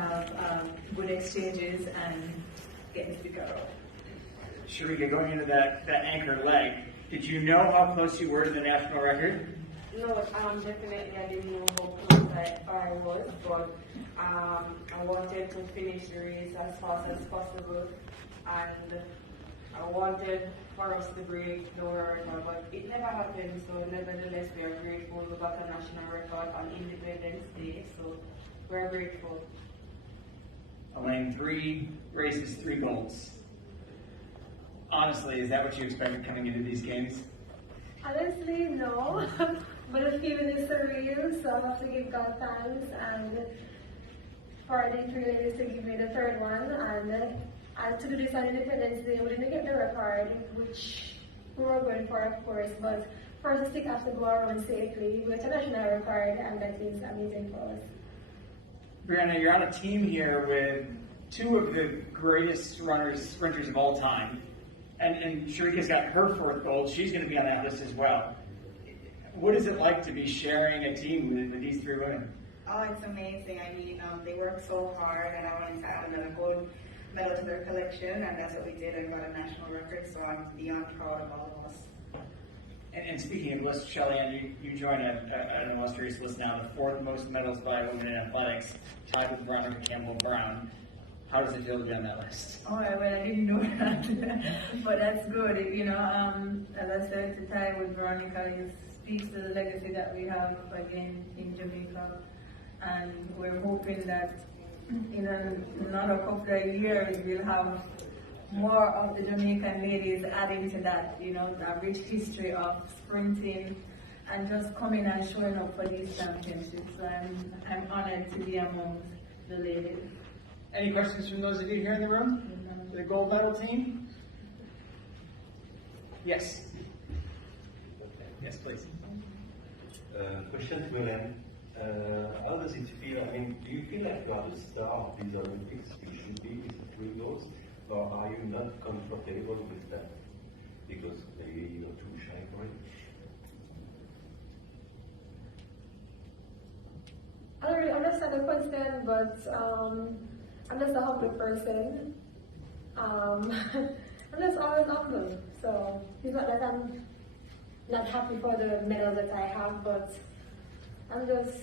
have good exchanges and get the sticker out. Sharika, going into that anchor leg, did you know how close you were to the national record? No, definitely I didn't know how close I was, but I wanted to finish the race as fast as possible, and I wanted for us to break the world record, but it never happened, so nevertheless we are grateful. We got a national record on Independence Day, so we're grateful. Elaine, 3 races, 3 golds. Honestly, is that what you expected coming into these games? Honestly, no. But the feeling is surreal, so I have to give God thanks and for the 3 ladies to give me the 3rd one. And to do this on Independence Day, we didn't get the record, which we were going for, of course, but first the stick has to go around safely. We got a national record, and that is amazing for us. Brianna, you're on a team here with 2 of the greatest sprinters of all time. And Sharika's got her 4th gold. She's going to be on that list as well. What is it like to be sharing a team with these 3 women? Oh, it's amazing. I mean, they worked so hard, and I wanted to add another gold medal to their collection, and that's what we did. I got a national record, so I'm beyond proud of all of us. And speaking of lists, Shelly-Ann, you join an illustrious list now, the 4th most medals by a woman in athletics, tied with Veronica Campbell-Brown. How does it feel to be on that list? Oh, well, I didn't know that, but that's good. You know, as I said, to tie with Veronica, it speaks to the legacy that we have again in Jamaica, and we're hoping that in another couple of years we'll have more of the Jamaican ladies adding to that, you know, that rich history of sprinting and just coming and showing up for these championships. So I'm honored to be among the ladies. Any questions from those of you here in the room? The gold medal team? Yes. Yes, please. Question to Elaine. How does it feel? I mean, do you feel like you are the star of these Olympics? You should be with 3 goals, or are you not comfortable with that? Because maybe you're too shy for it? I don't really understand the question, but I'm just a humble person. I'm just always humble. So it's not that I'm not happy for the medals that I have, but I'm just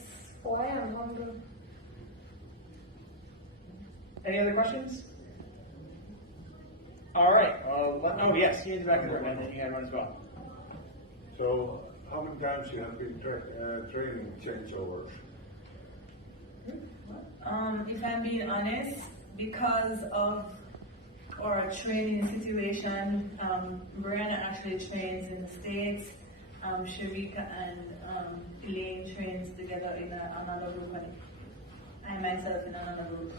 who I am, humble. Any other questions? All right. Oh, yes, he is back in the room, and then you had one as well. So, how many times you have been training changeovers? If I'm being honest, because of our training situation, Brianna actually trains in the States, Sharika and Elaine trains together in another group, and I myself in another group.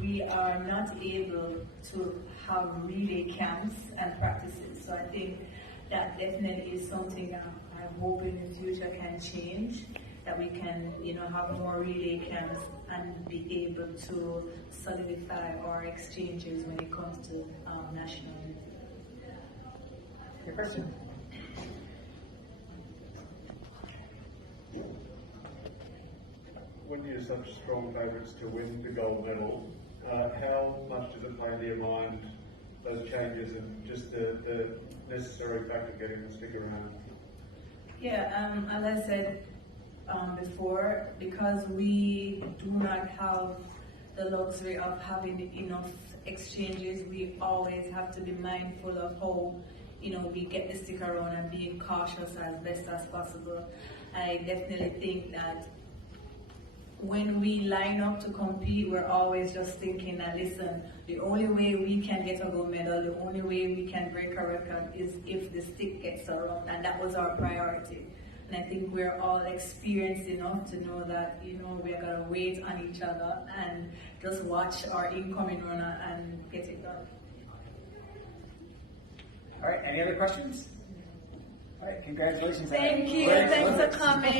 We are not able to have relay camps and practices, so I think that definitely is something I'm hoping in the future can change, that we can, you know, have more relay camps and be able to solidify our exchanges when it comes to national unity. Your question? When you're such strong favourites to win the gold medal, how much does it play into your mind, those changes and just the necessary fact of getting the stick around? Yeah, as I said before, because we do not have the luxury of having enough exchanges, we always have to be mindful of how, you know, we get the stick around and being cautious as best as possible. I definitely think that when we line up to compete, we're always just thinking that, listen, the only way we can get a gold medal, the only way we can break a record is if the stick gets around, and that was our priority. And I think we're all experienced enough to know that, you know, we're going to wait on each other and just watch our incoming runner and get it done. All right, any other questions? All right, congratulations. Thank you, thanks for coming.